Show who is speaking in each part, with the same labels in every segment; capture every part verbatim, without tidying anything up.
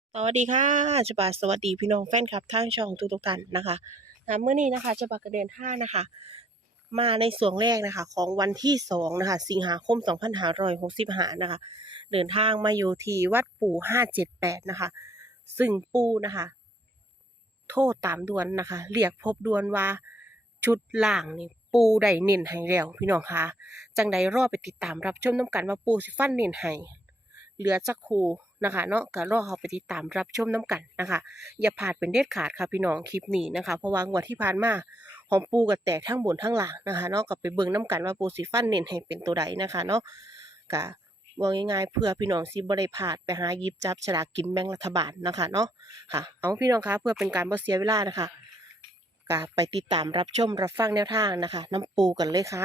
Speaker 1: สวัสดีค่ะฉบับสวัสดีพี่น้องแฟนคลับทางช่องทุกๆท่านนะคะนะเมื่อนี้นะคะฉบับกระเดินท่างนะคะมาในส่วนแรกนะคะของวันที่สองนะคะสิงหาคมสองพันห้าร้อยหกสิบห้านะคะเดินทางมาอยู่ที่วัดปู่ห้าเจ็ดแปดนะคะซึ่งปู่นะคะโทษตามดวนนะคะเรียกพบดวนว่าชุดล่างนี่ปูได้เน้นให้แล้วพี่น้องคะจังใดรอไปติดตามรับชมน้ำกันว่าปูสิฟันเน้นให้เหลือจักคูนะคะเนาะก็รอเขาไปติดตามรับชมน้ำกันนะคะอย่าพลาดเป็นเด็ดขาดค่ะพี่น้องคลิปนี้นะคะเพราะว่างวดที่ผ่านมาของปูก็แตกทั้งบนทั้งล่างนะคะเนาะก็ไปเบิ่งน้ำกันว่าปูสิฟันเน้นให้เป็นตัวใดนะคะเนาะก็ว่าง่ายๆเพื่อพี่น้องสิบ่ได้พลาดไปหาหยิบจับฉลากกินแบ่งรัฐบาลนะคะเนาะค่ะเอาพี่น้องคะเพื่อเป็นการบ่เสียเวลานะคะก็ไปติดตามรับชมรับฟังแนวทางนะคะน้ำปูกันเลยค่ะ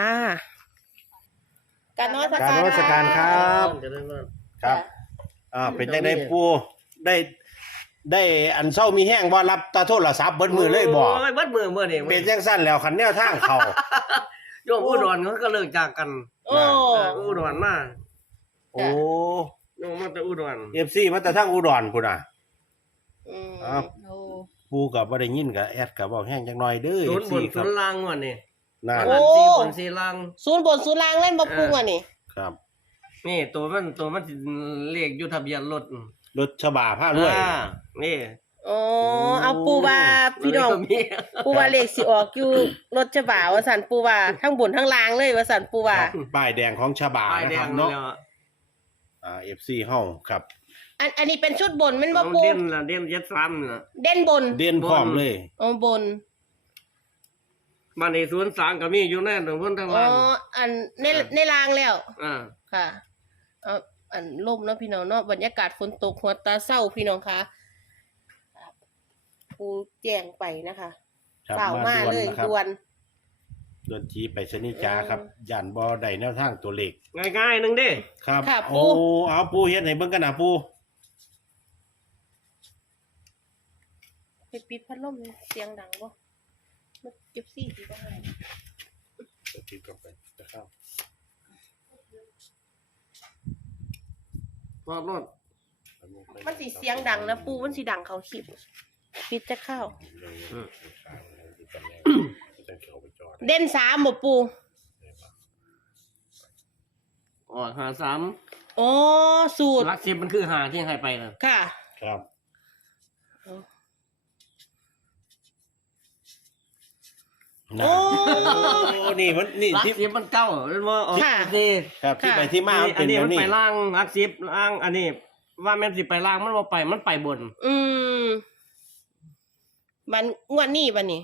Speaker 1: การนมัส
Speaker 2: การ
Speaker 1: การ
Speaker 2: นมัสการครับ
Speaker 3: จะได้ว่า
Speaker 2: ครับอ่าเป็นจังได๋ปูได้ได้อันเช้ามีแห้งบ่รับตาโทรศัพท์เบิดมือเลยบ่
Speaker 3: โอ้ยเบิดมือเมื่อนี่
Speaker 2: เป็นจังซั่นแล้วคันแนวทางเขา
Speaker 3: โยมอุดรเขาก็เลิกจากกัน
Speaker 1: โอ้
Speaker 3: เอออุดรมา
Speaker 2: โอ้
Speaker 3: โยมมาแต่อุดร
Speaker 2: เอฟซี มาแต่ทางอุดรพุ่นน่ะ
Speaker 1: อืม
Speaker 2: ครับ
Speaker 1: โอ้
Speaker 2: ปูก็บ่ได้ยินก็แอดก็เว้าแห้งจังหน่อยเด้อ
Speaker 3: ศูนย์บ
Speaker 2: เอฟซี
Speaker 3: น
Speaker 2: ค
Speaker 3: ศู
Speaker 2: รับ
Speaker 3: นย์ล่างวันนี้
Speaker 2: นั่น
Speaker 3: วันสี่บนสี่ล่าง
Speaker 1: ศูนย์บนศูนย์ล่างเล่นบ่ปูอ่ะนี่
Speaker 2: ครับ
Speaker 3: นี่ตัวมันตัวมันสิเลขอยู่ทะเบียนรถ
Speaker 2: รถฉบาผ้ารวย
Speaker 3: อ่านี่
Speaker 1: อ๋อเอาปูว่าพี่น้อง
Speaker 3: เลยก็มี
Speaker 1: ปูว่าเลขสิออกอยู่รถฉบาว่าสันปูว่าทั้งบนทั้งล่างเลยว่าสันปูว่า
Speaker 2: ป้ายแดงของฉบา
Speaker 3: ป้าย
Speaker 2: นะ
Speaker 3: แด
Speaker 2: ครั
Speaker 3: ง
Speaker 2: บเนาะ
Speaker 3: แล้ว
Speaker 2: อ่า เอฟซี เฮาครับ
Speaker 1: อันอันนี้เป็นชุดบนแมัน
Speaker 3: ต้
Speaker 1: บ่
Speaker 3: อง
Speaker 1: ปู
Speaker 3: เด่นละเด่นเจ็ดสามน่ะ
Speaker 1: เด่นบน
Speaker 2: เด่นพร้อมเลย
Speaker 1: อ๋อบน
Speaker 3: บ้านในศูนย์สามก็มีอยู่แน่หนึ่งพ้นทาง
Speaker 1: อ๋อ
Speaker 3: ล่าง
Speaker 1: อันในในล่างแล้ว
Speaker 3: อ่า
Speaker 1: ค่ะเอาอันลมเนาะพี่น้องเนาะบรรยากาศฝนตกหัวตาเศร้าพี่น้องคะปูแจ้งไปนะคะ
Speaker 2: ครับ
Speaker 1: เปล่ามาเลย
Speaker 2: นะครับ
Speaker 1: ด่วน
Speaker 2: ด่วนทีไปสนิจาครับย่านบ่ได้แนวทางตัวเลข
Speaker 3: ง่ายๆหนึงเด้
Speaker 2: ครับ
Speaker 1: ค่ะ
Speaker 2: โอ้
Speaker 1: ปู
Speaker 2: เอาปูเฮ็ดให้เบิ่งกันนะปู
Speaker 1: ไปปิดพัดลมเสียงดังบ่มันเจ็บซี่สิบ่ให้
Speaker 2: ปิดกลับไปจะเข้า
Speaker 3: รอดรอด
Speaker 1: มันสิเสียงดังนะปูมันสิดังเขาคลิปปิดจะเข้า เด่นสามบ่ปู
Speaker 3: ออกหาสาม
Speaker 1: อ๋อสูตร
Speaker 3: ลักสิบมันคือหาที่ให้ไปนะ
Speaker 1: ค่ะ
Speaker 2: ครับ
Speaker 1: โอ้
Speaker 2: โอ้นี่มันนี่
Speaker 3: ลัก
Speaker 2: ที่
Speaker 3: สิบมันเก้าเป็นว่าออก
Speaker 1: ค่ะ
Speaker 3: สี่
Speaker 2: ครับที่
Speaker 1: ค่ะ
Speaker 2: ไปที่มามัน
Speaker 3: อั
Speaker 2: เป็น
Speaker 3: นนี้
Speaker 2: แบ
Speaker 3: มั
Speaker 2: บ
Speaker 3: น
Speaker 2: นี้
Speaker 3: ไปล่างลักสิบล่าง อันนี้ ว่าแม่นสิไปล่างมันว่าไปมันไปบน
Speaker 1: อืมมันงวดนี้บัดนี้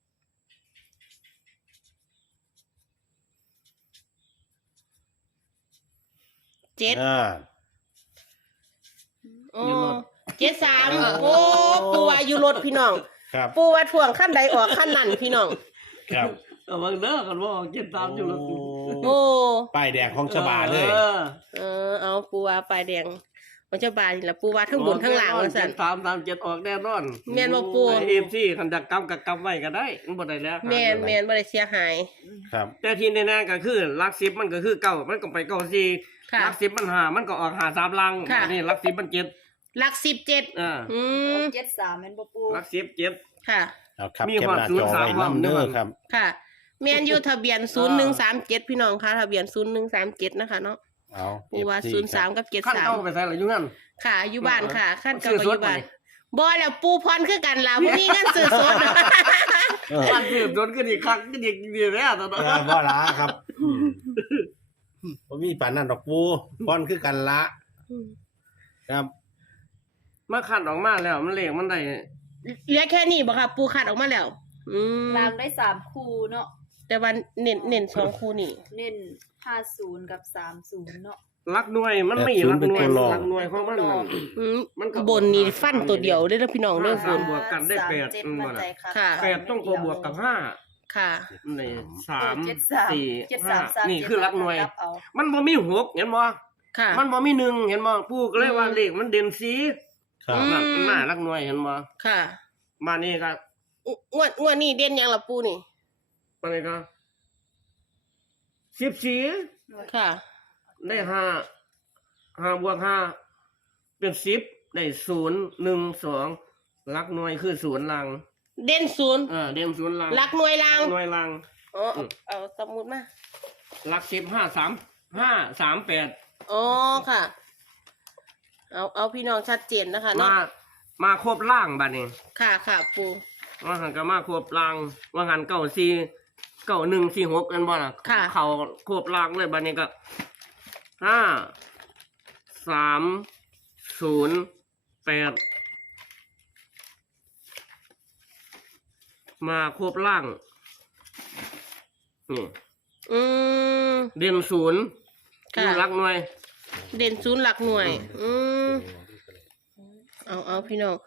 Speaker 1: เจ็ด
Speaker 2: อ่า
Speaker 1: อ๋อเจ็ดสามโอ้ปูว่าอยู่รถพี่น้อง
Speaker 2: ครับ
Speaker 1: ปูว่าถ่วงขั้นใดออกขั้นนั้นพี่น้อง
Speaker 2: ครับ
Speaker 3: เอาบางเด้อกันว่าเจ็ดตามอยู่แล้ว
Speaker 1: โอ้
Speaker 2: ป้ายแดงของฉบาเลย
Speaker 3: ออ
Speaker 1: เออเอาปูว่าปลายแดงมันจะบานละปูว่าทั้งบนทั้งล่างว่า
Speaker 3: เจ็
Speaker 1: สั่น
Speaker 3: ดสามสามเจ็ดออกแน่นอน
Speaker 1: แม่นบ่ปู่
Speaker 3: เอฟซีคันดักกำกับกำไว้ก็ได้ มันบ่ได้แล้ว
Speaker 1: แมนแมนบ่ได้เสียหาย
Speaker 2: ครับ
Speaker 3: แต่ที่แน่ๆก็คือลักสิบมันก็คือเก้ามันก็ไปเก้าสี่
Speaker 1: ค่ะ
Speaker 3: ลักสิบมันหามันก็ออกหาสามลัง
Speaker 1: ค่ะ
Speaker 3: อันนี้ลักสิบมันเจ็ด
Speaker 1: หลักสิบเจ็ด
Speaker 3: อ่า
Speaker 1: อืม
Speaker 4: เจ็ดสามแม่นบ่ปู
Speaker 3: ลักสิบเจ็ด
Speaker 1: ค่ะ
Speaker 2: เอาครับ
Speaker 3: มี
Speaker 2: เก็บ
Speaker 3: ความ
Speaker 2: หน้า
Speaker 3: ศู
Speaker 2: จ
Speaker 3: นย์
Speaker 2: อ
Speaker 3: สาม
Speaker 2: ไว้
Speaker 3: ความ
Speaker 2: นำเด้
Speaker 3: ด้
Speaker 2: อ
Speaker 3: วย
Speaker 2: ครับ
Speaker 1: ค่ะแมนอยู่ทะเบียนศูนย์หนึ่งสามเจ็ดพี่น้องค่ะทะเบียนศูนย์หนึ่งสามเจ็ดนะคะเนาะ
Speaker 2: เอา
Speaker 1: ปูว่า
Speaker 2: เอฟซี
Speaker 1: ศูนย์สามกับเจ็ด
Speaker 3: ขั้น
Speaker 1: สาม
Speaker 3: เก้าไปใส่ละอยู่งั้น
Speaker 1: ค่ะอยู่บ้านค่ะขั้นเก่า
Speaker 3: ซื้
Speaker 1: ก็
Speaker 3: อ
Speaker 1: อ
Speaker 3: สด
Speaker 1: ยู่บ้าน
Speaker 3: ไหม
Speaker 1: บ่แล้วปูพรคือกันล่ะบ่มีเงินซื้อสด
Speaker 2: เออ
Speaker 3: วันสืบสวนก็ดีคักก็ดีดีแล้วตอนนั้น
Speaker 2: เออบ่ละครับอืมบ่มีปานนั้นดอกปูป้อนคือกันละครับ
Speaker 3: มาคัดออกมาแล้วมันเลขมันได้
Speaker 1: เหลือแค่นี้บ่ค่ะปูคัดออกมาแล้ว อืม
Speaker 4: รางได้สามคู่เนาะ
Speaker 1: แต่ว่าเน้นเน้นสองคู่นี่
Speaker 4: เน้นห้าศูนย์กับสามศูนย์เนาะ
Speaker 3: ลักหน่วยมันไม่ลักหน่วยลักหน่วยของมันน่ะ
Speaker 1: อืม
Speaker 3: มันก็
Speaker 1: บนนี่ฟันตัวเดียวเด้อพี่น้องเด้อ
Speaker 3: สา
Speaker 1: คุ
Speaker 3: ม
Speaker 1: ณ
Speaker 3: บวกกันได้แปด
Speaker 4: สามเจ็ด
Speaker 3: อืม
Speaker 4: มั่นใจค่ะ
Speaker 1: ค่ะ
Speaker 3: แปดต้องตัวบวกกับห้า
Speaker 1: ค่ะ
Speaker 3: นี่สาม
Speaker 4: เจ็ดสาม
Speaker 3: สี่
Speaker 4: เจ็ด
Speaker 3: ห้า
Speaker 4: สามสาม
Speaker 3: นี่
Speaker 4: เจ็ด
Speaker 3: คือลักหน่วย
Speaker 4: รับเอา
Speaker 3: มันบ่มีหกเห็นบ่
Speaker 1: ค่ะ
Speaker 3: มันบ่มีหนึ่งเห็นบ่ปู่ก็เลยว่าเลขมันเด่นสี
Speaker 2: ครับ
Speaker 1: อืม
Speaker 3: นั่นมันมาลักหน่วยเห็นบ่
Speaker 1: ค่ะ
Speaker 3: มานี่ก็
Speaker 1: งวดงวดนี้เด่นหยังล่ะปูนี่
Speaker 3: มานี่ก็สิบสี่
Speaker 1: ค่ะ
Speaker 3: ได้ห้าห้าบวกห้าเป็นสิบได้ศูนย์หนึ่งสองหลักหน่วยคือศูนย์ลัง
Speaker 1: เด่นศูนย์
Speaker 3: เออเด่นศูนย์ลัง
Speaker 1: หลักหน่วย
Speaker 3: ห
Speaker 1: ลา
Speaker 3: ลั
Speaker 1: ง
Speaker 3: กหน่วยลัง
Speaker 1: อ๋อเอาเอาสมุดมา
Speaker 3: หลักสิบห้าสามห้าสามแปด
Speaker 1: อ๋อค่ะ เอาเอาพี่น้องชัดเจนนะคะเนาะ
Speaker 3: มามาครบล่างบัดนี้
Speaker 1: ค่ะค่ะปู
Speaker 3: ว่าหันก็มาครบล่างว่าหันเก้าสี่เก้าหนึ่งสี่หกกันบ่ล่ะ
Speaker 1: ค่ะ
Speaker 3: เขาครบล่างเลยบัดนี้ก็ห้าสามศูนย์แปดมาครบล่างนี่
Speaker 1: อืม
Speaker 3: เด่นศูนย์
Speaker 1: ค่ะ
Speaker 3: อยู่หลักหน่วย
Speaker 1: เด่นศูนย์หลักหน่วย อืมเอาเอาพี่น้อง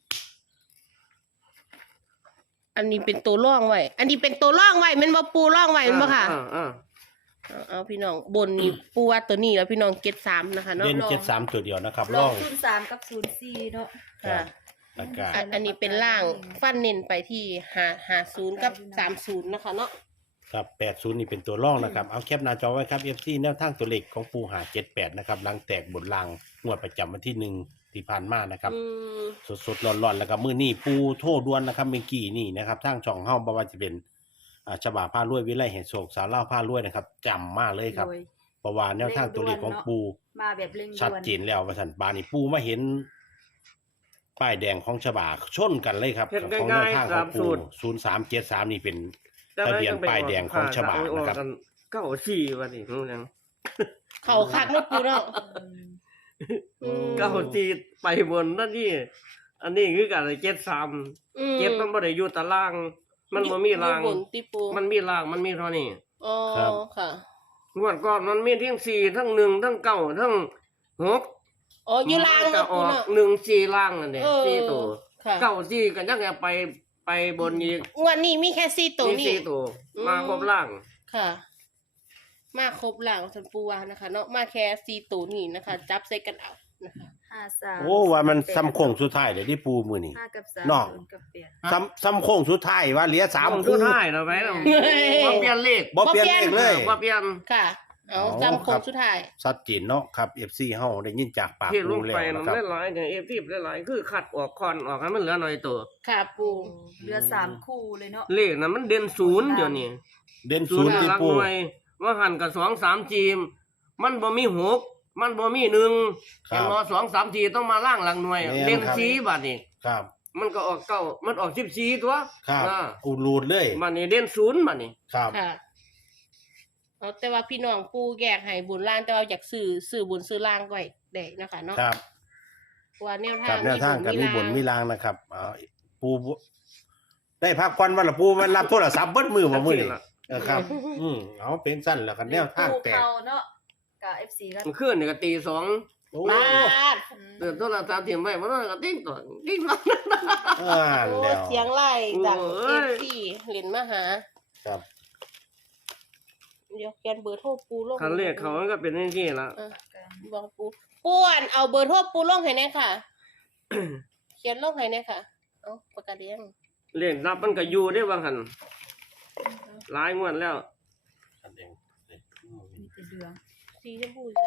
Speaker 1: อันนี้เป็นตัวร่องไว้ อันนี้เป็นตัวร่องไว้แมันบ่ปูร่องไว้แมันบ่ค่ะ
Speaker 3: อ่าอ่า
Speaker 1: เอาเอาพี่น้องบนนี่ปูว่าตัวนี้แล้วพี่น้องเก็ตสามนะคะเนาะ
Speaker 2: เล่นเจ็ดสามตัวเดียวนะครับ
Speaker 4: ล
Speaker 2: ล่
Speaker 4: อ
Speaker 2: อง ง
Speaker 4: ศูนย์สามกับศูนย์สี่เนาะ
Speaker 1: ค่ะ
Speaker 2: อากาศ
Speaker 1: อันอันนี้เป็นล่างฟันเน้นไปที่หาหาศูนย์กับสามศูนย์นะคะเนาะ
Speaker 2: ครับแปดศูนย์นี่เป็นตัวล่องนะครับ เอาแคปหน้าจอไว้ครับ เอฟ ซี แนวทางตัวเลขของปูหาเจ็ดแปดนะครับหลังแตกบนล่างงวดประจำวันที่หนึ่งที่ผ่านมานะครับ
Speaker 1: อืม
Speaker 2: สดๆร้อนๆแล้วก็มื้อนี้ปูโทษด่วนนะครับเมื่อกี้นี่นะครับทางช่องเฮาบ่ว่าจะเป็นอ่าฉบาผ้ารวยวิไลแห่งโศกสาวเล่าวผ้ารวยนะครับจำมาเลยครับ
Speaker 4: โดย
Speaker 2: เพราะว่าแนวทางตัวเลขของปู
Speaker 4: มาแบบเร่งด่วน
Speaker 2: ชัดเจนแล้วว่าสันปานี่ปูมาเห็น ป้ายแดงของฉบาชนกันเลยครับ
Speaker 3: เฮ็ด
Speaker 2: ของแน
Speaker 3: ง่า
Speaker 2: วย ทาง
Speaker 3: ๆ
Speaker 2: ข
Speaker 3: สา
Speaker 2: อง
Speaker 3: ม
Speaker 2: ปู
Speaker 3: สูตร
Speaker 2: ศูนย์สามเจ็ดสามนี่เป็น
Speaker 3: แต่
Speaker 2: ทะเบียน
Speaker 3: ไม่ต้องไป
Speaker 2: ป้ายแดงของฉบานะครับ
Speaker 3: เก้าสี่วันนี้รู้ยัง
Speaker 1: เขาคักเนาะปูเนาะ
Speaker 4: อืม
Speaker 1: อืม
Speaker 3: เก้าสี่ไปบนนั่นนี่อันนี้คือการเจ็ดสาม
Speaker 1: อืม
Speaker 3: เจ็ดมันบ่ได้อยู่ตาราง มันบ่มีราง
Speaker 1: อยู่บนติปู
Speaker 3: มันมีรางมันมีเท่านี้
Speaker 1: อ๋อค่ะ
Speaker 3: งวดก่อนมันมีทั้งสี่ทั้งหนึ่งทั้งเก้าทั้งหก
Speaker 1: อ๋ออยู่ล่าง
Speaker 3: มันก็
Speaker 1: เนาะ
Speaker 3: อ
Speaker 1: ปู
Speaker 3: อก
Speaker 1: เนาะ
Speaker 3: หนึ่งสี่ล่างนั่นเอง
Speaker 1: เออ
Speaker 3: สี่ตัว
Speaker 1: ค่ะ
Speaker 3: เก้าสี่กันยังไงไปไปบนอีก
Speaker 1: งวันนี้มีแค่สี่ตัว
Speaker 3: มี
Speaker 1: นี่
Speaker 3: สี่ตัว
Speaker 1: อืม
Speaker 3: มาครบล่าง
Speaker 1: ค่ะ มาครบหลังสันปูวานะคะ เนาะมาแค่สี่ตัวนี่นะคะ จับใส่กันเอานะคะ
Speaker 4: ห้าสาม
Speaker 2: โอ้ว่ามันซ้ำโค้งสุดท้ายเลยที่ปูมือนี่
Speaker 4: ห้ากับสาม
Speaker 2: นอก
Speaker 4: ศูนย์กับแปด
Speaker 2: ซ้ำซ้ำโค้งสุดท้ายว่าเหลือสาม
Speaker 3: ต้อง
Speaker 2: คู่
Speaker 3: ท้ายเราไปแล้วบ่เปลี่ยนเลข
Speaker 2: บ่เปลี่ยนเลขเลย
Speaker 3: บ่เปลี่ยน
Speaker 1: ค่ะ เอา
Speaker 2: อ๋อ
Speaker 1: จำโค้
Speaker 2: ครั
Speaker 1: ง
Speaker 2: บ
Speaker 1: สุดท้าย
Speaker 2: ชัดเจนเนาะครับ เอฟ ซี เฮาได้ยินจากปาก
Speaker 3: ที่ล
Speaker 2: ปู
Speaker 3: ง
Speaker 2: แล้ว
Speaker 3: ไป
Speaker 2: นะ
Speaker 3: มัน
Speaker 2: ครับ
Speaker 3: หลายๆเนี่ยเอฟทีหลายๆคือขัดออกคอนออกให้มันเหลือหน่อยตัว
Speaker 1: ค่ะปู
Speaker 4: เหลือสามคู่เลยเนาะ
Speaker 3: เลขน่ะมันเด่นศูนย์เดี๋ยวนี้
Speaker 2: เด่น
Speaker 3: ศู
Speaker 2: ศู
Speaker 3: น
Speaker 2: น
Speaker 3: ย์
Speaker 2: ย์ที่
Speaker 3: หลัก
Speaker 2: ปู
Speaker 3: หน่วยว่าหันกับสองสามจีม มันบ่มีหกมันบ่มีหนึ่ง
Speaker 2: ครับ
Speaker 3: เห็นบ่สองสามทีต้องมาล่างหลังหน่วย
Speaker 2: แม่น
Speaker 3: เด่น
Speaker 2: ครับ
Speaker 3: สีบัดนี้
Speaker 2: ครับ
Speaker 3: มันก็ออกเก้ามันออกสิบสี่ตัว
Speaker 2: ครับ
Speaker 3: อ่า
Speaker 2: อูรูดเลย
Speaker 3: บัดนี้เด่นศูนย์บัดนี้
Speaker 2: ครับ
Speaker 1: ค่ะเอาแต่ว่าพี่น้องปูแยกให้บุญล่างแต่ว่าอยากซื้อซื้อบุญซื้อล่างไว้ได้นะคะเนาะ
Speaker 2: ครับ
Speaker 1: เพราะว่าแนวทา
Speaker 2: ครั
Speaker 1: ง
Speaker 2: บแนวทางกันมีบน
Speaker 1: ล่าง
Speaker 2: มีลางนะครับอ่าปูได้พักควันวันละปูมันรับโทรศัพท์เบิดมือมามื้อนี้เออครับ อืมเอาเป็นสั้นแล้วกันแนวทาง
Speaker 4: คู่
Speaker 2: แปลก
Speaker 4: เขาเนาะกับ เอฟ ซีก็
Speaker 3: มันขึ้นนี่ก็ตีสอง
Speaker 2: โอ้
Speaker 1: บาด
Speaker 4: อืม
Speaker 3: เตือนโทรศัพท์ถิ่มไว้มันก็ติ้งตัวติ้งตัว
Speaker 2: อ่าน
Speaker 1: โอ้
Speaker 2: แล้ว
Speaker 1: เสียงไล่จาก
Speaker 3: โอ้
Speaker 1: เอย ฟซีเหรียญมาหา
Speaker 2: ครับ
Speaker 1: เดี๋ยวเขียนเบอร์โทรปูลง
Speaker 3: คันเลขเขามันก็เป็นอย่างนี้ล่ะ
Speaker 1: เออบอกปูปูอ่านเอาเบอร์โทรปูลงให้แน่ค่ะ เขียนลงให้แน่ค่ะ เอาปากกาแดง
Speaker 3: เลขรับมันก็อยู่ได้ว่าหั่นหลายงวดแล้ว
Speaker 2: อันเอง
Speaker 4: มีแต่เหลือง
Speaker 1: สีชมพูใส่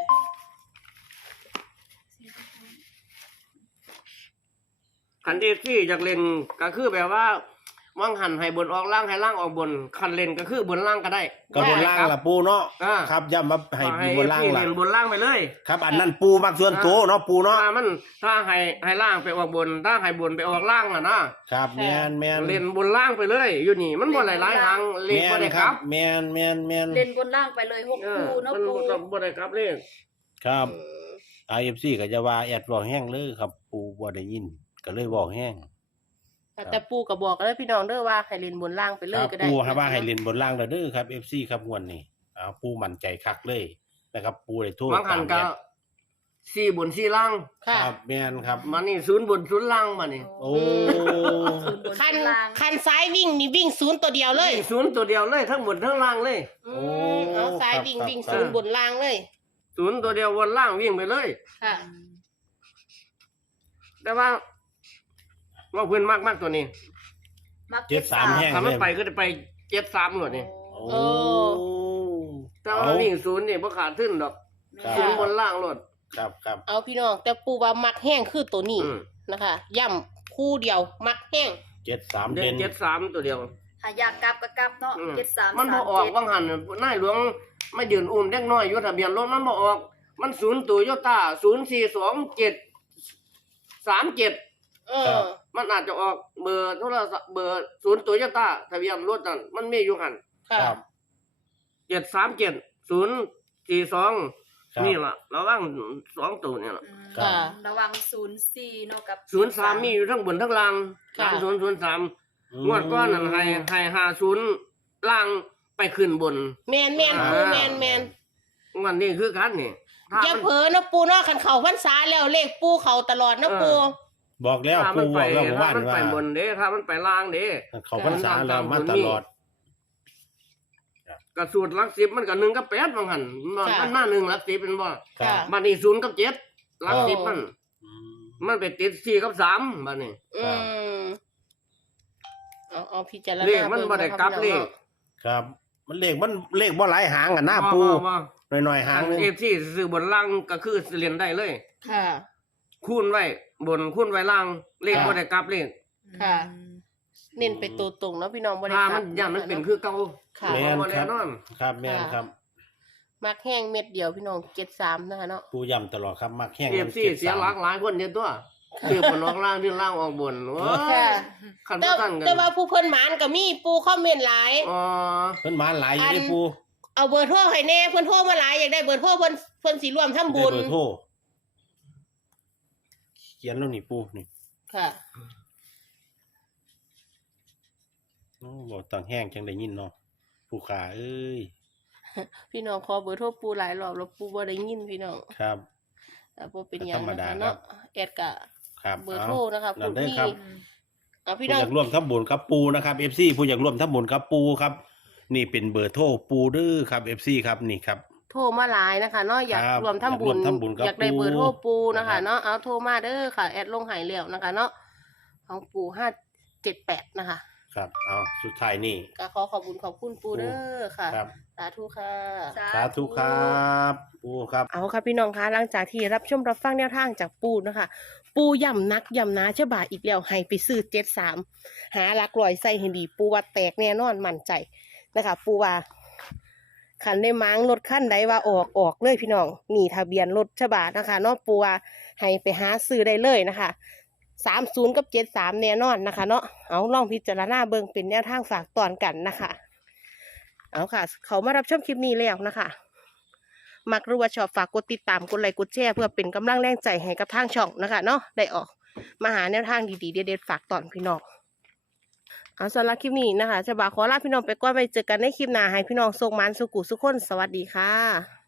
Speaker 3: คันที่ที่อยากเล่นก็คือแบบว่าว่างหันให้บนออกล่างให้ล่างออกบนคันเล่นก็คือบนล่างก็ได้
Speaker 2: ก็บนล่างละปูเนาะ
Speaker 3: อ่า
Speaker 2: ครับย้ำมาให้
Speaker 3: ให้
Speaker 2: บนล่าง
Speaker 3: ที่
Speaker 2: ละ
Speaker 3: เล่นบนล่างไปเลย
Speaker 2: ครับ อันนั้นปูมักส่วนตัวเนาะปูเนาะ
Speaker 3: ถ้ามันถ้าให้ให้ล่างไปออกบน ถ้าให้บนไปออกล่างน่ะนะครับ
Speaker 2: แมนแมน
Speaker 3: เล่นบนล่างไปเลย อยู่นี่มันบ่หลายหลายทางเลข
Speaker 2: แม
Speaker 3: บ่
Speaker 2: น
Speaker 3: ได้
Speaker 2: ค
Speaker 3: ค
Speaker 2: รั
Speaker 3: รั
Speaker 2: บบ แมนแมนแมน
Speaker 4: เล่นบนล่างไปเลยหก
Speaker 3: เออ
Speaker 4: คู่เนาะ
Speaker 3: มัน
Speaker 4: ปู
Speaker 3: บ่บ่ได้ครับเลข
Speaker 2: ครับไอเอฟซีก็จะว่าแอดบอกแห้งเลยครับ ปูบ่ได้ยิน ก็เลยบอกแห้ง
Speaker 1: แต่ปูก็บอกแล้วพี่น้องเด้อว่าให้เรียนบนล่างไปเล
Speaker 2: ค
Speaker 1: ย
Speaker 2: รับ
Speaker 1: ก็ได้
Speaker 2: ปูให้ว่าให้เล่นบนล่างแล้วเด้อครับเอฟซีครับงวดนี้อ่าปูมั่นใจคักเลยนะครับ ปูได้โทษ
Speaker 3: บางหันก็สี่บนสี่ล่าง
Speaker 2: ค
Speaker 1: ค่ะ
Speaker 2: รับแมนครับ
Speaker 3: มานี่ศูนย์บนศูนย์ล่างมานี่
Speaker 2: โอ้
Speaker 4: ศูนย์บน
Speaker 1: คัน
Speaker 4: ศูนย์ล่าง
Speaker 1: คันซ้ายวิ่งนี่วิ่งศูนย์ตัวเดียวเลย
Speaker 3: วิ่งศูนย์ตัวเดียวเลยทั้งบนทั้งล่างเลย
Speaker 1: อืมเอาซ้ายวิ่งวิ่งศูนย์บนล่างเลย
Speaker 3: ศูนย์ตัวเดียววนล่างวิ่งไปเลย
Speaker 1: ค่ะ
Speaker 3: แต่ว่าว่าเพื่อนมากมากตัวนี้
Speaker 4: มัก
Speaker 2: เจ็ดสามแห้ง
Speaker 3: ถ้ามัน
Speaker 2: เลย
Speaker 3: ไปก็จะไปเจ็ดสามหมดนี่
Speaker 2: โอ้
Speaker 1: โอ้
Speaker 3: แต่ว่าวิ่งศูนย์นี่บ่ขาดขึ้นดอก
Speaker 2: ครับ
Speaker 3: ศูนย์บนล่างรถ
Speaker 2: ครับครับ
Speaker 1: เอาพี่น้องแต่ปูว่ามักแห้งคือตัวนี้
Speaker 3: อืม
Speaker 1: นะคะย่ำคู่เดียวมักแห้ง
Speaker 2: เจ็ดสาม
Speaker 3: เด่
Speaker 2: เด่
Speaker 3: น
Speaker 2: น
Speaker 3: เจ็ดสามตัวเดียว
Speaker 4: ถ้าอยากกลับก็กลับเนาะ
Speaker 3: อืม
Speaker 4: เจ็ดสาม
Speaker 3: มันบ่
Speaker 4: สาม
Speaker 3: ออก
Speaker 4: เจ็ด
Speaker 3: ว่างหันนายหลวงไม่ยืนอุ้มเด็กน้อยอยู่ทะเบียนรถมันบ่ออก มันศูนย์ตัวโยต้าศูนย์สี่สองเจ็ดสามเจ็ด
Speaker 1: เออ
Speaker 3: มันอาจจะออกเบอร์โทรศัพท์เบอร์ศูนย์ตัวโยต้าทะเบียนรถนั่นมันมีอยู่หัน
Speaker 1: ค่ะ
Speaker 2: ครับ
Speaker 3: เจ็ดสามเจ็ดศูนย์สี่สอง
Speaker 2: ครับ
Speaker 3: นี่ล่ะระวังสองตัวเนี่ยล่ะ
Speaker 4: อืม
Speaker 1: ค่ะ
Speaker 4: ระวังศูนย์สี่เนาะกับ
Speaker 3: ศูนย์สามมีอยู่ทั้งบนทั้งล่าง
Speaker 1: ค่ะ
Speaker 3: สามศูนย์ศูนย์สาม
Speaker 2: อืม
Speaker 3: งวดก้อนนั่นให้ให้ห้าศูนย์ล่างไปขึ้นบน
Speaker 1: แมนแมนปูแมนแมน
Speaker 3: งวันนี้คือกันนี่ถ้า
Speaker 1: อย่า
Speaker 3: มัน
Speaker 1: เผลอนะปูเนาะคันเขาพรรษาแล้วเลขปูเขาตลอดนะปู
Speaker 3: เออ
Speaker 2: บอกแล้ว
Speaker 3: ถ้า
Speaker 2: ปู
Speaker 3: มัน
Speaker 2: บ
Speaker 3: ไป
Speaker 2: อกแล้วผม
Speaker 3: ถ้า
Speaker 2: ว่า
Speaker 3: มันไป
Speaker 2: ว่า
Speaker 3: บนเด้ถ้ามันไปล่างเด้
Speaker 2: เขาพรรษาแล้วมาตลอด
Speaker 3: กระสูตรหลักสิบมันก็หนึ่งกับแปดบางหันมัน
Speaker 1: ค่ะ
Speaker 3: มันมาหนึ่งหลักสิบเป็นบ่
Speaker 2: ครับ
Speaker 3: บัดนี้ศูนย์กับเจ็ดหลัก
Speaker 1: โอ้
Speaker 3: สิบมัน
Speaker 2: อืม
Speaker 3: มันไปติดสี่กับสามบัดนี้
Speaker 1: อืมเอาเอาพิจารณา
Speaker 3: เลขมันบ่ได้กลับเลข
Speaker 2: ครับ มันเลขมันเลขบ่หลายหางอ่ะหน้าปู
Speaker 3: ว่าว่า
Speaker 2: หน่อยๆหางหนึง
Speaker 3: เอฟซีซื้อบนล่างก็คือเรียนได้เลย
Speaker 1: ค่ะ
Speaker 3: คูณไว้บนคูณไว้ล่างเลข
Speaker 2: ค่ะ
Speaker 3: บ่ได้กลับเลข
Speaker 1: ค่ะ เน้นไปตัวตรงเนาะพี่น้องบ่ได้
Speaker 3: ถ้าก
Speaker 1: ลั
Speaker 3: มั
Speaker 1: บ
Speaker 3: นย่านมันเป็นคือเก่า
Speaker 1: ค่ะ
Speaker 2: แม่น
Speaker 3: บ่
Speaker 2: ค
Speaker 3: แน่
Speaker 2: รับ
Speaker 3: นอน
Speaker 2: ครับแม่นครับ
Speaker 1: มักแห้งเม็ดเดียวพี่น้องเจ็ดสามนะคะเนาะ
Speaker 2: ปูย้ำตลอดครับมักแห้ง
Speaker 3: เอฟซีเสียหลักหลายคนเดียวตัวคือบนออกล่างที่ล่างออกบนโอ้ย
Speaker 1: ค่ะ
Speaker 3: คัน
Speaker 1: แต่
Speaker 3: บ่ทันกัน
Speaker 1: แต่ว่าผู้เพิ่นหมานก็มีปูคอมเมนต์หลาย
Speaker 3: อ๋อ
Speaker 2: เพิ่นมาหลายอยู่
Speaker 1: อัน
Speaker 2: ที่ปู
Speaker 1: เอาเบอร์โทรให้แน่เพิ่นโทรมาหลายอยากได้เบอร์โทรเพิ่นเพิ่นสิร่วมทำบุญ
Speaker 2: ได้เบอร์โทรเขียนแล้วนี่ปูนี่
Speaker 1: ค่ะ
Speaker 2: โอ้บอกต่างแห้งจังได้ยินเนาะปูขาเอ้ย
Speaker 1: พี่น้องขอเบอร์โทรปูหลายรอบแล้วปูบ่ได้ยินพี่น้อง
Speaker 2: ครับ
Speaker 1: แต่บ่เป็นหยัง
Speaker 2: ธรรม
Speaker 1: นะ
Speaker 2: ดา
Speaker 1: คะ
Speaker 2: ครั
Speaker 1: เนาะ
Speaker 2: บ
Speaker 1: แอดกะ
Speaker 2: ครับ
Speaker 1: เบอร์
Speaker 2: า
Speaker 1: โทรนะคะ
Speaker 2: นั่
Speaker 1: ผู้
Speaker 2: นเด้อ
Speaker 1: ที่
Speaker 2: ครับ
Speaker 1: เอาพี่
Speaker 2: ผู้
Speaker 1: น้อง
Speaker 2: อยากร่วมทำบุญกับปูนะครับ เอฟ ซี ผู้อยากร่วมทำบุญกับปูครับ นี่เป็นเบอร์โทรปูเด้อครับ เอฟ ซี ครับนี่ครับ
Speaker 1: โทรมาหลายนะคะเนาะอยาก
Speaker 2: ครับ
Speaker 1: รวมทำบุญ
Speaker 2: อยากร่วมทำบุญกับ
Speaker 1: อยากได้เบอร์โทรปูนะ
Speaker 2: ครั
Speaker 1: คะ
Speaker 2: บ
Speaker 1: เนาะเอาโทรมาเด้อค่ะ แอดลงหายแล้วนะคะ เนาะของปูห้าเจ็ดแปดนะคะ
Speaker 2: ครับเอาสุดท้ายนี่
Speaker 1: ก็ขอขอบคุณขอบคุณปูเด้อค่ะ
Speaker 2: ครับ
Speaker 1: สาธุค่ะ
Speaker 2: สาธุครับปูครับ
Speaker 1: เอาค่ะพี่น้องคะหลังจากที่รับชมรับฟังแนวทางจากปูนะคะ ปูย่ำนักย่ำหนาเจ้าบ่าอีกแล้วให้ไปซื้อเจ็ดสามหาหลักลอยใส่ให้ดี ปูว่าแตกแน่นอนมั่นใจนะคะ ปูว่าขันได้ม้างรถขั้นใดว่าออกออกเลยพี่น้องนี่ทะเบียนรถฉบานะคะเนาะปูว่าให้ไปหาซื้อได้เลยนะคะสามศูนย์กับเจ็ดสามแน่นอนนะคะ เนาะเอาลองพิจารณาเบิ่งเป็นแนวทางฝากตอนกันนะคะ เอาค่ะ เขามารับชมคลิปนี้แล้วนะคะ มักรู้ว่าชอบฝากกดติดตามกดไลค์กดแชร์เพื่อเป็นกำลังแรงใจให้กับทางช่องนะคะเนาะได้ออกมาหาแนวทางดีๆเด็ดๆฝากตอนพี่น้องเอาสำหรับคลิปนี้นะคะจะบาขอลาพี่น้องไปก่อนไปเจอกันในคลิปหน้าให้พี่น้องส่งมันสุกุสุขคนสวัสดีค่ะ